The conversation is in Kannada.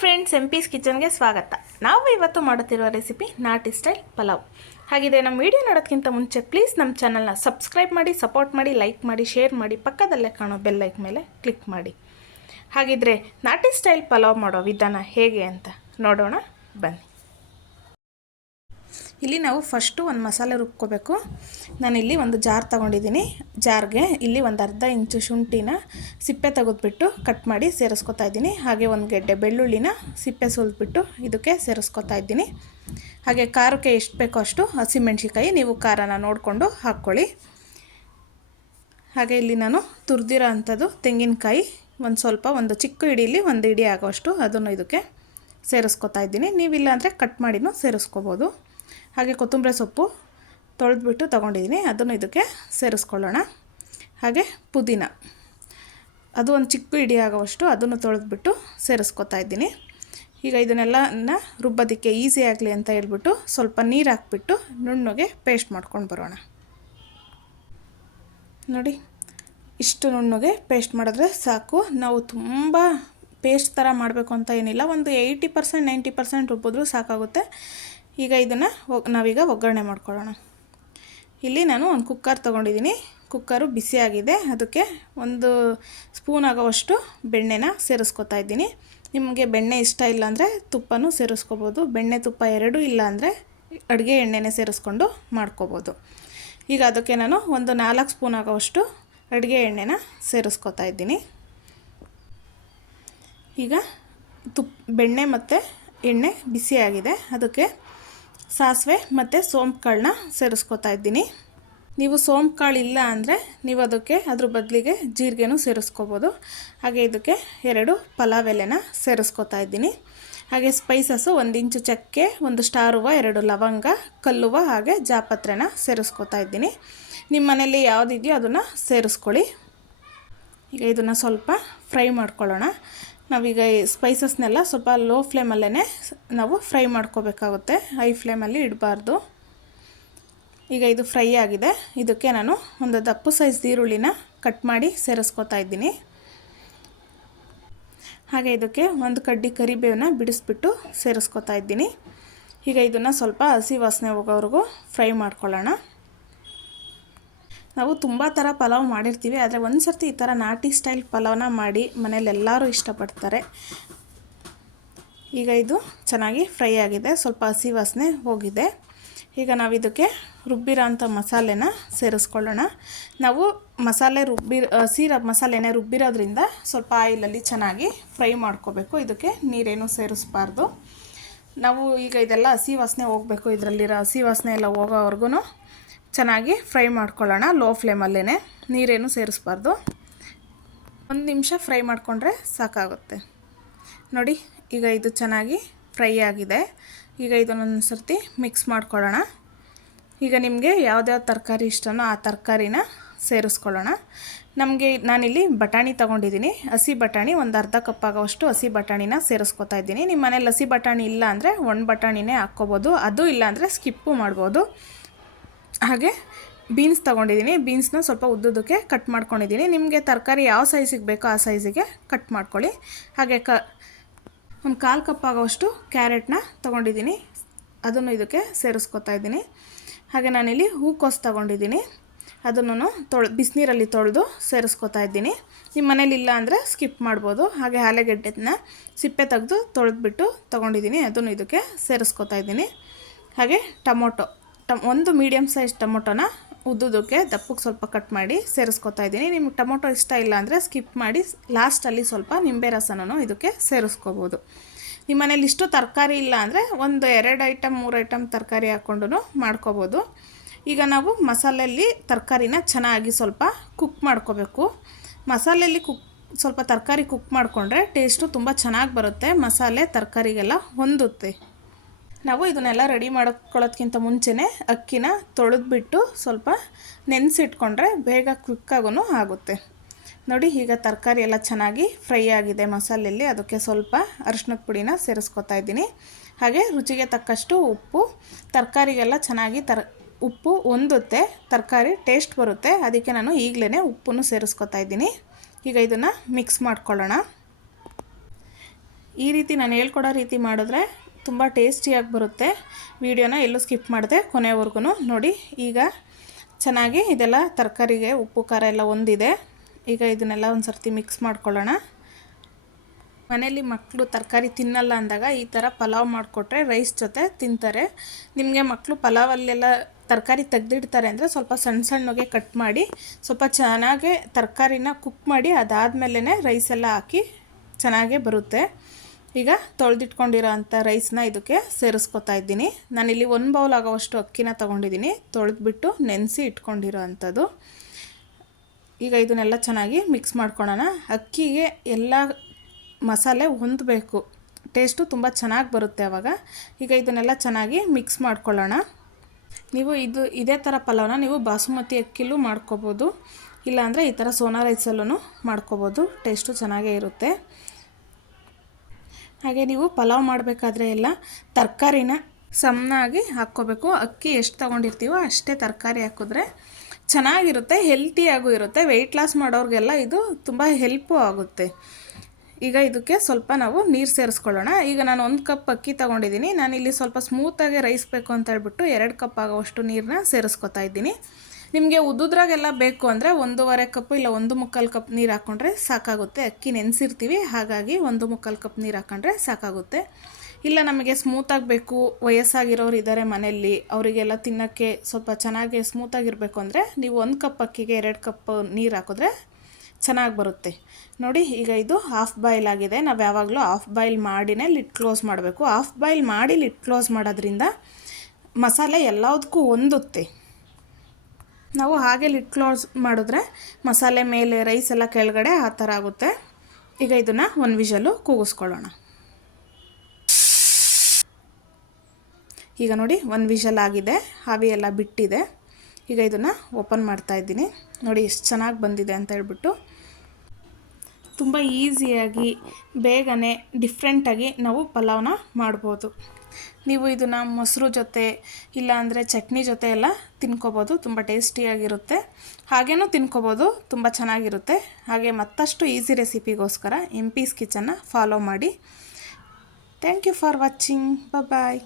ಫ್ರೆಂಡ್ಸ್, MP's ಕಿಚನ್ಗೆ ಸ್ವಾಗತ. ನಾವು ಇವತ್ತು ಮಾಡುತ್ತಿರುವ ರೆಸಿಪಿ ನಾಟಿ ಸ್ಟೈಲ್ ಪಲಾವ್. ಹಾಗಿದೆ, ನಮ್ಮ ವಿಡಿಯೋ ನೋಡೋದಕ್ಕಿಂತ ಮುಂಚೆ ಪ್ಲೀಸ್ ನಮ್ಮ ಚಾನಲ್ನ ಸಬ್ಸ್ಕ್ರೈಬ್ ಮಾಡಿ, ಸಪೋರ್ಟ್ ಮಾಡಿ, ಲೈಕ್ ಮಾಡಿ, ಶೇರ್ ಮಾಡಿ, ಪಕ್ಕದಲ್ಲೇ ಕಾಣೋ ಬೆಲ್ ಲೈಕ್ ಮೇಲೆ ಕ್ಲಿಕ್ ಮಾಡಿ. ಹಾಗಿದ್ರೆ ನಾಟಿ ಸ್ಟೈಲ್ ಪಲಾವ್ ಮಾಡೋ ವಿಧಾನ ಹೇಗೆ ಅಂತ ನೋಡೋಣ ಬನ್ನಿ. ಇಲ್ಲಿ ನಾವು ಫಸ್ಟು ಒಂದು ಮಸಾಲೆ ರುಬ್ಕೋಬೇಕು. ನಾನಿಲ್ಲಿ ಒಂದು ಜಾರ್ ತೊಗೊಂಡಿದ್ದೀನಿ. ಜಾರ್ಗೆ ಇಲ್ಲಿ ಒಂದು ಅರ್ಧ ಇಂಚು ಶುಂಠಿನ ಸಿಪ್ಪೆ ತೆಗೆದುಬಿಟ್ಟು ಕಟ್ ಮಾಡಿ ಸೇರಿಸ್ಕೊತಾ ಇದ್ದೀನಿ. ಹಾಗೆ ಒಂದು ಗೆಡ್ಡೆ ಬೆಳ್ಳುಳ್ಳಿನ ಸಿಪ್ಪೆ ಸುಲಿದ್ಬಿಟ್ಟು ಇದಕ್ಕೆ ಸೇರಿಸ್ಕೊತಾ ಇದ್ದೀನಿ. ಹಾಗೆ ಖಾರಕ್ಕೆ ಎಷ್ಟು ಬೇಕೋ ಅಷ್ಟು ಹಸಿಮೆಣ್ಸಿಕಾಯಿ ನೀವು ಖಾರನ ನೋಡಿಕೊಂಡು ಹಾಕ್ಕೊಳ್ಳಿ. ಹಾಗೆ ಇಲ್ಲಿ ನಾನು ತುರಿದಿರೋ ಅಂಥದ್ದು ತೆಂಗಿನಕಾಯಿ ಒಂದು ಚಿಕ್ಕ ಹಿಡಿಯಲ್ಲಿ ಒಂದು ಹಿಡಿ ಆಗೋಷ್ಟು ಅದನ್ನು ಇದಕ್ಕೆ ಸೇರಿಸ್ಕೊತಾ ಇದ್ದೀನಿ. ನೀವಿಲ್ಲ ಅಂದರೆ ಕಟ್ ಮಾಡಿನೂ ಸೇರಿಸ್ಕೋಬೋದು. ಹಾಗೆ ಕೊತ್ತಂಬರಿ ಸೊಪ್ಪು ತೊಳೆದ್ಬಿಟ್ಟು ತೊಗೊಂಡಿದ್ದೀನಿ, ಅದನ್ನು ಇದಕ್ಕೆ ಸೇರಿಸ್ಕೊಳ್ಳೋಣ. ಹಾಗೆ ಪುದೀನ ಅದು ಒಂದು ಚಿಕ್ಕ ಹಿಡಿ ಆಗೋವಷ್ಟು ಅದನ್ನು ತೊಳೆದ್ಬಿಟ್ಟು ಸೇರಿಸ್ಕೊತಾ ಇದ್ದೀನಿ. ಈಗ ಇದನ್ನೆಲ್ಲ ರುಬ್ಬೋದಕ್ಕೆ ಈಸಿ ಆಗಲಿ ಅಂತ ಹೇಳ್ಬಿಟ್ಟು ಸ್ವಲ್ಪ ನೀರು ಹಾಕ್ಬಿಟ್ಟು ನುಣ್ಣಗೆ ಪೇಸ್ಟ್ ಮಾಡ್ಕೊಂಡು ಬರೋಣ. ನೋಡಿ, ಇಷ್ಟು ನುಣ್ಣಗೆ ಪೇಸ್ಟ್ ಮಾಡಿದ್ರೆ ಸಾಕು. ನಾವು ತುಂಬ ಪೇಸ್ಟ್ ಥರ ಮಾಡಬೇಕು ಅಂತ ಏನಿಲ್ಲ, ಒಂದು 80% 90% ರುಬ್ಬಿದ್ರೂ ಸಾಕಾಗುತ್ತೆ. ಈಗ ಇದನ್ನು ನಾವೀಗ ಒಗ್ಗರಣೆ ಮಾಡ್ಕೊಳ್ಳೋಣ. ಇಲ್ಲಿ ನಾನು ಒಂದು ಕುಕ್ಕರ್ ತೊಗೊಂಡಿದ್ದೀನಿ. ಕುಕ್ಕರು ಬಿಸಿಯಾಗಿದೆ. ಅದಕ್ಕೆ 1 ಸ್ಪೂನ್ ಆಗೋವಷ್ಟು ಬೆಣ್ಣೆನ ಸೇರಿಸ್ಕೊತಾ ಇದ್ದೀನಿ. ನಿಮಗೆ ಬೆಣ್ಣೆ ಇಷ್ಟ ಇಲ್ಲ ಅಂದರೆ ತುಪ್ಪನೂ ಸೇರಿಸ್ಕೋಬೋದು. ಬೆಣ್ಣೆ ತುಪ್ಪ ಎರಡೂ ಇಲ್ಲ ಅಂದರೆ ಅಡುಗೆ ಎಣ್ಣೆನೇ ಸೇರಿಸ್ಕೊಂಡು ಮಾಡ್ಕೋಬೋದು. ಈಗ ಅದಕ್ಕೆ ನಾನು ಒಂದು 4 ಸ್ಪೂನ್ ಆಗೋವಷ್ಟು ಅಡುಗೆ ಎಣ್ಣೆನ ಸೇರಿಸ್ಕೊತಾ ಇದ್ದೀನಿ. ಈಗ ಬೆಣ್ಣೆ ಮತ್ತು ಎಣ್ಣೆ ಬಿಸಿಯಾಗಿದೆ. ಅದಕ್ಕೆ ಸಾಸಿವೆ ಮತ್ತು ಸೋಂಪು ಕಾಳನ್ನ ಸೇರಿಸ್ಕೊತಾ ಇದ್ದೀನಿ. ನೀವು ಸೋಂಪು ಕಾಳು ಇಲ್ಲ ಅಂದರೆ ನೀವು ಅದಕ್ಕೆ ಅದ್ರ ಬದಲಿಗೆ ಜೀರಿಗೆನೂ ಸೇರಿಸ್ಕೋಬೋದು. ಹಾಗೆ ಇದಕ್ಕೆ 2 ಪಲಾವ್ ಎಲೆನ ಸೇರಿಸ್ಕೊತಾ ಇದ್ದೀನಿ. ಹಾಗೆ ಸ್ಪೈಸಸ್ಸು 1 ಇಂಚು ಚಕ್ಕೆ, 1 ಸ್ಟಾರ್ ಹೂವು, 2 ಲವಂಗ, ಕಲ್ಲುವ, ಹಾಗೆ ಜಾಪತ್ರೆನ ಸೇರಿಸ್ಕೊತಾ ಇದ್ದೀನಿ. ನಿಮ್ಮ ಮನೇಲಿ ಯಾವುದಿದೆಯೋ ಅದನ್ನು ಸೇರಿಸ್ಕೊಳ್ಳಿ. ಈಗ ಇದನ್ನು ಸ್ವಲ್ಪ ಫ್ರೈ ಮಾಡ್ಕೊಳ್ಳೋಣ. ನಾವೀಗ ಈ ಸ್ಪೈಸಸ್ನೆಲ್ಲ ಸ್ವಲ್ಪ ಲೋ ಫ್ಲೇಮಲ್ಲೇ ನಾವು ಫ್ರೈ ಮಾಡ್ಕೋಬೇಕಾಗುತ್ತೆ, ಹೈ ಫ್ಲೇಮಲ್ಲಿ ಇಡಬಾರ್ದು. ಈಗ ಇದು ಫ್ರೈ ಆಗಿದೆ. ಇದಕ್ಕೆ ನಾನು ಒಂದು ದಪ್ಪ ಸೈಜ್ ಈರುಳ್ಳಿನ ಕಟ್ ಮಾಡಿ ಸೇರಿಸ್ಕೊತಾ ಇದ್ದೀನಿ. ಹಾಗೆ ಇದಕ್ಕೆ 1 ಕಡ್ಡಿ ಕರಿಬೇವನ್ನ ಬಿಡಿಸ್ಬಿಟ್ಟು ಸೇರಿಸ್ಕೊತಾ ಇದ್ದೀನಿ. ಈಗ ಇದನ್ನು ಸ್ವಲ್ಪ ಹಸಿ ವಾಸನೆ ಹೋಗೋವರೆಗೂ ಫ್ರೈ ಮಾಡ್ಕೊಳ್ಳೋಣ. ನಾವು ತುಂಬ ಥರ ಪಲಾವ್ ಮಾಡಿರ್ತೀವಿ, ಆದರೆ ಒಂದು ಸರ್ತಿ ಈ ಥರ ನಾಟಿ ಸ್ಟೈಲ್ ಪಲಾವ್ನ ಮಾಡಿ ಮನೇಲಿ ಎಲ್ಲರೂ ಇಷ್ಟಪಡ್ತಾರೆ. ಈಗ ಇದು ಚೆನ್ನಾಗಿ ಫ್ರೈ ಆಗಿದೆ, ಸ್ವಲ್ಪ ಹಸಿ ವಾಸನೆ ಹೋಗಿದೆ. ಈಗ ನಾವು ಇದಕ್ಕೆ ರುಬ್ಬಿರೋ ಅಂಥ ಮಸಾಲೆನ ಸೇರಿಸ್ಕೊಳ್ಳೋಣ. ನಾವು ಹಸಿ ಮಸಾಲೆನೇ ರುಬ್ಬಿರೋದ್ರಿಂದ ಸ್ವಲ್ಪ ಆಯಿಲಲ್ಲಿ ಚೆನ್ನಾಗಿ ಫ್ರೈ ಮಾಡ್ಕೋಬೇಕು. ಇದಕ್ಕೆ ನೀರೇನು ಸೇರಿಸ್ಬಾರ್ದು. ನಾವು ಈಗ ಇದೆಲ್ಲ ಹಸಿ ವಾಸನೆ ಹೋಗಬೇಕು, ಇದರಲ್ಲಿರೋ ಹಸಿ ವಾಸನೆ ಎಲ್ಲ ಹೋಗೋವರೆಗೂ ಚೆನ್ನಾಗಿ ಫ್ರೈ ಮಾಡ್ಕೊಳ್ಳೋಣ. ಲೋ ಫ್ಲೇಮಲ್ಲೇ, ನೀರೇನು ಸೇರಿಸ್ಬಾರ್ದು. 1 ನಿಮಿಷ ಫ್ರೈ ಮಾಡಿಕೊಂಡ್ರೆ ಸಾಕಾಗುತ್ತೆ. ನೋಡಿ, ಈಗ ಇದು ಚೆನ್ನಾಗಿ ಫ್ರೈ ಆಗಿದೆ. ಈಗ ಇದನ್ನೊಂದು ಸರ್ತಿ ಮಿಕ್ಸ್ ಮಾಡ್ಕೊಳ್ಳೋಣ. ಈಗ ನಿಮಗೆ ಯಾವ್ದಾವ ತರಕಾರಿ ಇಷ್ಟನೋ ಆ ತರಕಾರಿನ ಸೇರಿಸ್ಕೊಳ್ಳೋಣ. ನಾನಿಲ್ಲಿ ಬಟಾಣಿ ತೊಗೊಂಡಿದ್ದೀನಿ. ಹಸಿ ಬಟಾಣಿ ಒಂದು ಅರ್ಧ ಕಪ್ ಆಗೋವಷ್ಟು ಹಸಿ ಬಟಾಣಿನ ಸೇರಿಸ್ಕೊತಾ ಇದ್ದೀನಿ. ನಿಮ್ಮ ಮನೇಲಿ ಹಸಿ ಬಟಾಣಿ ಇಲ್ಲ ಅಂದರೆ ಒಣ ಬಟಾಣಿನೇ ಹಾಕ್ಕೋಬೋದು, ಅದು ಇಲ್ಲ ಅಂದರೆ ಸ್ಕಿಪ್ಪು ಮಾಡ್ಬೋದು. ಹಾಗೆ ಬೀನ್ಸ್ ತೊಗೊಂಡಿದ್ದೀನಿ. ಬೀನ್ಸ್ನ ಸ್ವಲ್ಪ ಉದ್ದುದಕ್ಕೆ ಕಟ್ ಮಾಡ್ಕೊಂಡಿದ್ದೀನಿ. ನಿಮಗೆ ತರಕಾರಿ ಯಾವ ಸೈಜಿಗೆ ಬೇಕೋ ಆ ಸೈಜಿಗೆ ಕಟ್ ಮಾಡ್ಕೊಳ್ಳಿ. ಹಾಗೆ ಒಂದು 1/4 ಕಪ್ ಆಗೋವಷ್ಟು ಕ್ಯಾರೆಟ್ನ ತೊಗೊಂಡಿದ್ದೀನಿ, ಅದನ್ನು ಇದಕ್ಕೆ ಸೇರಿಸ್ಕೊತಾ ಇದ್ದೀನಿ. ಹಾಗೆ ನಾನಿಲ್ಲಿ ಹೂಕೋಸು ತೊಗೊಂಡಿದ್ದೀನಿ, ಅದನ್ನು ಬಿಸಿನೀರಲ್ಲಿ ತೊಳೆದು ಸೇರಿಸ್ಕೊತಾ ಇದ್ದೀನಿ. ನಿಮ್ಮ ಮನೇಲಿ ಇಲ್ಲ ಅಂದರೆ ಸ್ಕಿಪ್ ಮಾಡ್ಬೋದು. ಹಾಗೆ ಆಲೂಗೆಡ್ಡೆನ ಸಿಪ್ಪೆ ತೆಗೆದು ತೊಳೆದ್ಬಿಟ್ಟು ತೊಗೊಂಡಿದ್ದೀನಿ, ಅದನ್ನು ಇದಕ್ಕೆ ಸೇರಿಸ್ಕೊತಾ ಇದ್ದೀನಿ. ಹಾಗೆ ಒಂದು ಮೀಡಿಯಮ್ ಸೈಜ್ ಟೊಮೊಟೊನ ಉದ್ದುದಕ್ಕೆ ದಪ್ಪಕ್ಕೆ ಸ್ವಲ್ಪ ಕಟ್ ಮಾಡಿ ಸೇರಿಸ್ಕೊತಾ ಇದ್ದೀನಿ. ನಿಮ್ಗೆ ಟೊಮೊಟೊ ಇಷ್ಟ ಇಲ್ಲ ಅಂದರೆ ಸ್ಕಿಪ್ ಮಾಡಿ ಲಾಸ್ಟಲ್ಲಿ ಸ್ವಲ್ಪ ನಿಂಬೆ ರಸನೂ ಇದಕ್ಕೆ ಸೇರಿಸ್ಕೋಬೋದು. ನಿಮ್ಮ ಮನೇಲಿ ಇಷ್ಟು ತರಕಾರಿ ಇಲ್ಲ ಅಂದರೆ 1 2 ಐಟಮ್ 3 ಐಟಮ್ ತರಕಾರಿ ಹಾಕ್ಕೊಂಡು ಮಾಡ್ಕೋಬೋದು. ಈಗ ನಾವು ಮಸಾಲೆಯಲ್ಲಿ ತರಕಾರಿನ ಚೆನ್ನಾಗಿ ಸ್ವಲ್ಪ ಕುಕ್ ಮಾಡ್ಕೋಬೇಕು. ಮಸಾಲೆಯಲ್ಲಿ ಸ್ವಲ್ಪ ತರಕಾರಿ ಕುಕ್ ಮಾಡಿಕೊಂಡ್ರೆ ಟೇಸ್ಟು ತುಂಬ ಚೆನ್ನಾಗಿ ಬರುತ್ತೆ. ಮಸಾಲೆ ತರಕಾರಿಗೆಲ್ಲ ಹೊಂದುತ್ತೆ. ನಾವು ಇದನ್ನೆಲ್ಲ ರೆಡಿ ಮಾಡ್ಕೊಳ್ಳೋದ್ಕಿಂತ ಮುಂಚೆನೇ ಅಕ್ಕಿನ ತೊಳೆದ್ಬಿಟ್ಟು ಸ್ವಲ್ಪ ನೆನೆಸಿಟ್ಕೊಂಡ್ರೆ ಬೇಗ ಕ್ವಿಕ್ಕಾಗೂ ಆಗುತ್ತೆ. ನೋಡಿ, ಈಗ ತರಕಾರಿ ಎಲ್ಲ ಚೆನ್ನಾಗಿ ಫ್ರೈ ಆಗಿದೆ ಮಸಾಲೆಯಲ್ಲಿ. ಅದಕ್ಕೆ ಸ್ವಲ್ಪ ಅರಿಶಿನದ ಪುಡಿನ ಸೇರಿಸ್ಕೊತಾ ಇದ್ದೀನಿ. ಹಾಗೆ ರುಚಿಗೆ ತಕ್ಕಷ್ಟು ಉಪ್ಪು. ತರಕಾರಿಗೆಲ್ಲ ಚೆನ್ನಾಗಿ ಉಪ್ಪು ಹೊಂದುತ್ತೆ, ತರಕಾರಿ ಟೇಸ್ಟ್ ಬರುತ್ತೆ. ಅದಕ್ಕೆ ನಾನು ಈಗಲೇ ಉಪ್ಪನ್ನು ಸೇರಿಸ್ಕೊತಾ ಇದ್ದೀನಿ. ಈಗ ಇದನ್ನು ಮಿಕ್ಸ್ ಮಾಡ್ಕೊಳ್ಳೋಣ. ಈ ರೀತಿ ನಾನು ಹೇಳ್ಕೊಡೋ ರೀತಿ ಮಾಡಿದ್ರೆ ತುಂಬ ಟೇಸ್ಟಿಯಾಗಿ ಬರುತ್ತೆ. ವಿಡಿಯೋನ ಎಲ್ಲೂ ಸ್ಕಿಪ್ ಮಾಡಿದೆ ಕೊನೆವರೆಗೂ ನೋಡಿ. ಈಗ ಚೆನ್ನಾಗಿ ಇದೆಲ್ಲ ತರಕಾರಿಗೆ ಉಪ್ಪು ಖಾರ ಎಲ್ಲ ಹೊಂದಿದೆ. ಈಗ ಇದನ್ನೆಲ್ಲ ಒಂದು ಸರ್ತಿ ಮಿಕ್ಸ್ ಮಾಡ್ಕೊಳ್ಳೋಣ. ಮನೇಲಿ ಮಕ್ಕಳು ತರಕಾರಿ ತಿನ್ನಲ್ಲ ಅಂದಾಗ ಈ ಥರ ಪಲಾವ್ ಮಾಡಿಕೊಟ್ರೆ ರೈಸ್ ಜೊತೆ ತಿಂತಾರೆ. ನಿಮಗೆ ಮಕ್ಕಳು ಪಲಾವಲ್ಲೆಲ್ಲ ತರಕಾರಿ ತೆಗೆದಿಡ್ತಾರೆ ಅಂದರೆ ಸ್ವಲ್ಪ ಸಣ್ಣ ಸಣ್ಣಗೆ ಕಟ್ ಮಾಡಿ ಸ್ವಲ್ಪ ಚೆನ್ನಾಗೆ ತರಕಾರಿನ ಕುಕ್ ಮಾಡಿ ಅದಾದಮೇಲೆ ರೈಸೆಲ್ಲ ಹಾಕಿ ಚೆನ್ನಾಗೇ ಬರುತ್ತೆ. ಈಗ ತೊಳೆದಿಟ್ಕೊಂಡಿರೋ ಅಂಥ ರೈಸ್ನ ಇದಕ್ಕೆ ಸೇರಿಸ್ಕೊತಾ ಇದ್ದೀನಿ. ನಾನಿಲ್ಲಿ 1 ಬೌಲ್ ಆಗೋವಷ್ಟು ಅಕ್ಕಿನ ತೊಗೊಂಡಿದ್ದೀನಿ, ತೊಳೆದ್ಬಿಟ್ಟು ನೆನೆಸಿ ಇಟ್ಕೊಂಡಿರೋ ಅಂಥದ್ದು. ಈಗ ಇದನ್ನೆಲ್ಲ ಚೆನ್ನಾಗಿ ಮಿಕ್ಸ್ ಮಾಡ್ಕೊಳ್ಳೋಣ. ಅಕ್ಕಿಗೆ ಎಲ್ಲ ಮಸಾಲೆ ಹೊಂದಬೇಕು, ಟೇಸ್ಟು ತುಂಬ ಚೆನ್ನಾಗಿ ಬರುತ್ತೆ ಆವಾಗ. ಈಗ ಇದನ್ನೆಲ್ಲ ಚೆನ್ನಾಗಿ ಮಿಕ್ಸ್ ಮಾಡ್ಕೊಳ್ಳೋಣ. ನೀವು ಇದೇ ಥರ ಪಲಾವ್ನ ನೀವು ಬಾಸುಮತಿ ಅಕ್ಕಿಲೂ ಮಾಡ್ಕೋಬೋದು, ಇಲ್ಲಾಂದರೆ ಈ ಥರ ಸೋನಾ ರೈಸಲ್ಲೂ ಮಾಡ್ಕೋಬೋದು, ಟೇಸ್ಟು ಚೆನ್ನಾಗೇ ಇರುತ್ತೆ. ಹಾಗೆ ನೀವು ಪಲಾವ್ ಮಾಡಬೇಕಾದ್ರೆ ಎಲ್ಲ ತರಕಾರಿನ ಸಮನಾಗಿ ಹಾಕ್ಕೋಬೇಕು. ಅಕ್ಕಿ ಎಷ್ಟು ತೊಗೊಂಡಿರ್ತೀವೋ ಅಷ್ಟೇ ತರಕಾರಿ ಹಾಕಿದ್ರೆ ಚೆನ್ನಾಗಿರುತ್ತೆ, ಹೆಲ್ತಿಯಾಗೂ ಇರುತ್ತೆ. ವೆಯ್ಟ್ ಲಾಸ್ ಮಾಡೋರಿಗೆಲ್ಲ ಇದು ತುಂಬ ಹೆಲ್ಪು ಆಗುತ್ತೆ. ಈಗ ಇದಕ್ಕೆ ಸ್ವಲ್ಪ ನಾವು ನೀರು ಸೇರಿಸ್ಕೊಳ್ಳೋಣ. ಈಗ ನಾನು 1 ಕಪ್ ಅಕ್ಕಿ ತೊಗೊಂಡಿದ್ದೀನಿ. ನಾನಿಲ್ಲಿ ಸ್ವಲ್ಪ ಸ್ಮೂತಾಗಿ ರೈಸ್ ಬೇಕು ಅಂತ ಹೇಳ್ಬಿಟ್ಟು 2 ಕಪ್ ಆಗೋವಷ್ಟು ನೀರನ್ನ ಸೇರಿಸ್ಕೊತಾ ಇದ್ದೀನಿ. ನಿಮಗೆ ಉದ್ದುದ್ರಾಗೆಲ್ಲ ಬೇಕು ಅಂದರೆ 1.5 ಕಪ್ ಇಲ್ಲ 1.25 ಕಪ್ ನೀರು ಹಾಕ್ಕೊಂಡ್ರೆ ಸಾಕಾಗುತ್ತೆ. ಅಕ್ಕಿ ನೆನೆಸಿರ್ತೀವಿ, ಹಾಗಾಗಿ 1.25 ಕಪ್ ನೀರು ಹಾಕ್ಕೊಂಡ್ರೆ ಸಾಕಾಗುತ್ತೆ. ಇಲ್ಲ ನಮಗೆ ಸ್ಮೂತಾಗಿ ಬೇಕು, ವಯಸ್ಸಾಗಿರೋರು ಇದ್ದಾರೆ ಮನೆಯಲ್ಲಿ, ಅವರಿಗೆಲ್ಲ ತಿನ್ನೋಕ್ಕೆ ಸ್ವಲ್ಪ ಚೆನ್ನಾಗಿ ಸ್ಮೂತಾಗಿರಬೇಕು ಅಂದರೆ ನೀವು 1 ಕಪ್ ಅಕ್ಕಿಗೆ 2 ಕಪ್ ನೀರು ಹಾಕಿದ್ರೆ ಚೆನ್ನಾಗಿ ಬರುತ್ತೆ ನೋಡಿ. ಈಗ ಇದು ಹಾಫ್ ಬಾಯ್ಲ್ ಆಗಿದೆ. ನಾವು ಯಾವಾಗಲೂ ಹಾಫ್ ಬಾಯ್ಲ್ ಮಾಡಿನೇ ಲಿಡ್ ಕ್ಲೋಸ್ ಮಾಡಬೇಕು. ಹಾಫ್ ಬಾಯ್ಲ್ ಮಾಡಿ ಲಿಡ್ ಕ್ಲೋಸ್ ಮಾಡೋದ್ರಿಂದ ಮಸಾಲೆ ಎಲ್ಲದಕ್ಕೂ ಹೊಂದುತ್ತೆ. ನಾವು ಹಾಗೆ ಲಿಡ್ ಕ್ಲೋಸ್ ಮಾಡಿದ್ರೆ ಮಸಾಲೆ ಮೇಲೆ ರೈಸ್ ಎಲ್ಲ ಕೆಳಗಡೆ ಆ ಥರ ಆಗುತ್ತೆ. ಈಗ ಇದನ್ನು 1 ವಿಷಲು ಕೂಗಿಸ್ಕೊಳ್ಳೋಣ. ಈಗ ನೋಡಿ 1 ವಿಷಲ್ ಆಗಿದೆ, ಆವಿ ಎಲ್ಲ ಬಿಟ್ಟಿದೆ. ಈಗ ಇದನ್ನು ಓಪನ್ ಮಾಡ್ತಾಯಿದ್ದೀನಿ. ನೋಡಿ ಎಷ್ಟು ಚೆನ್ನಾಗಿ ಬಂದಿದೆ ಅಂತ ಹೇಳ್ಬಿಟ್ಟು. ತುಂಬ ಈಸಿಯಾಗಿ ಬೇಗನೆ ಡಿಫ್ರೆಂಟಾಗಿ ನಾವು ಪಲಾವ್ನ ಮಾಡ್ಬೋದು. ನೀವು ಇದನ್ನು ಮೊಸರು ಜೊತೆ ಇಲ್ಲಾಂದರೆ ಚಟ್ನಿ ಜೊತೆ ಎಲ್ಲ ತಿನ್ಕೋಬೋದು, ತುಂಬ ಟೇಸ್ಟಿಯಾಗಿರುತ್ತೆ. ಹಾಗೇನೂ ತಿನ್ಕೋಬೋದು, ತುಂಬ ಚೆನ್ನಾಗಿರುತ್ತೆ. ಹಾಗೆ ಮತ್ತಷ್ಟು ಈಸಿ ರೆಸಿಪಿಗೋಸ್ಕರ MP's ಕಿಚನ್ನ ಫಾಲೋ ಮಾಡಿ. Thank you for watching. Bye.